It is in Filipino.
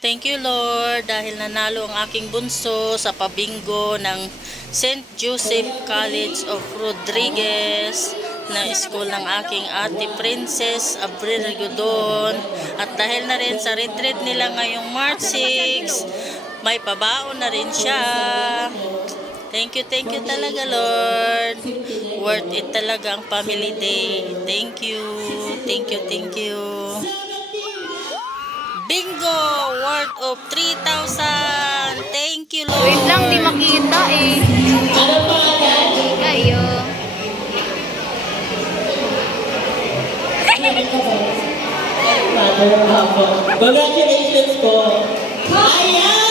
Thank you Lord dahil nanalo ang aking bunso sa pabingo ng St. Joseph College of Rodriguez na school ng aking ate Princess Abril Godon. At dahil na rin sa retreat nila ngayong March 6, may pabaon na rin siya. Thank you talaga Lord. Worth it talaga ang family day. Thank you. Bingo! Worth of 3,000! Thank you, Lord! Wait lang, di makita eh. Kayo. Congratulations po! Ayan!